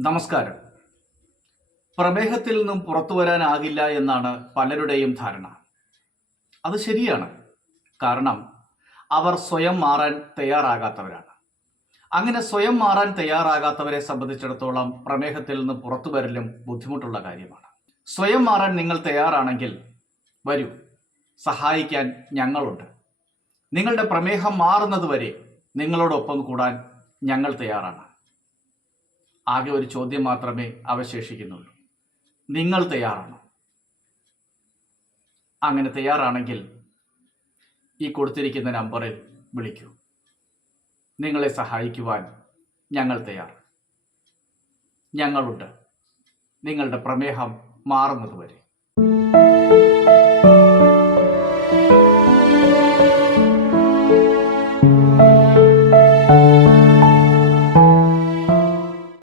നമസ്കാരം. പ്രമേഹത്തിൽ നിന്നും പുറത്തു വരാനാകില്ല എന്നാണ് പലരുടെയും ധാരണ. അത് ശരിയാണ്. കാരണം അവർ സ്വയം മാറാൻ തയ്യാറാകാത്തവരാണ്. അങ്ങനെ സ്വയം മാറാൻ തയ്യാറാകാത്തവരെ സംബന്ധിച്ചിടത്തോളം പ്രമേഹത്തിൽ നിന്ന് പുറത്തു വരലും ബുദ്ധിമുട്ടുള്ള കാര്യമാണ്. സ്വയം മാറാൻ നിങ്ങൾ തയ്യാറാണെങ്കിൽ വരൂ. സഹായിക്കാൻ ഞങ്ങളുണ്ട്. നിങ്ങളുടെ പ്രമേഹം മാറുന്നതുവരെ നിങ്ങളോടൊപ്പം കൂടാൻ ഞങ്ങൾ തയ്യാറാണ്. ആകെ ഒരു ചോദ്യം മാത്രമേ അവശേഷിക്കുന്നുള്ളൂ. നിങ്ങൾ തയ്യാറാണോ? അങ്ങനെ തയ്യാറാണെങ്കിൽ ഈ കൊടുത്തിരിക്കുന്ന നമ്പറിൽ വിളിക്കൂ. നിങ്ങളെ സഹായിക്കുവാൻ ഞങ്ങൾ തയ്യാർ ഞങ്ങളുണ്ട്. നിങ്ങളുടെ പ്രമേഹം മാറുന്നതുവരെ.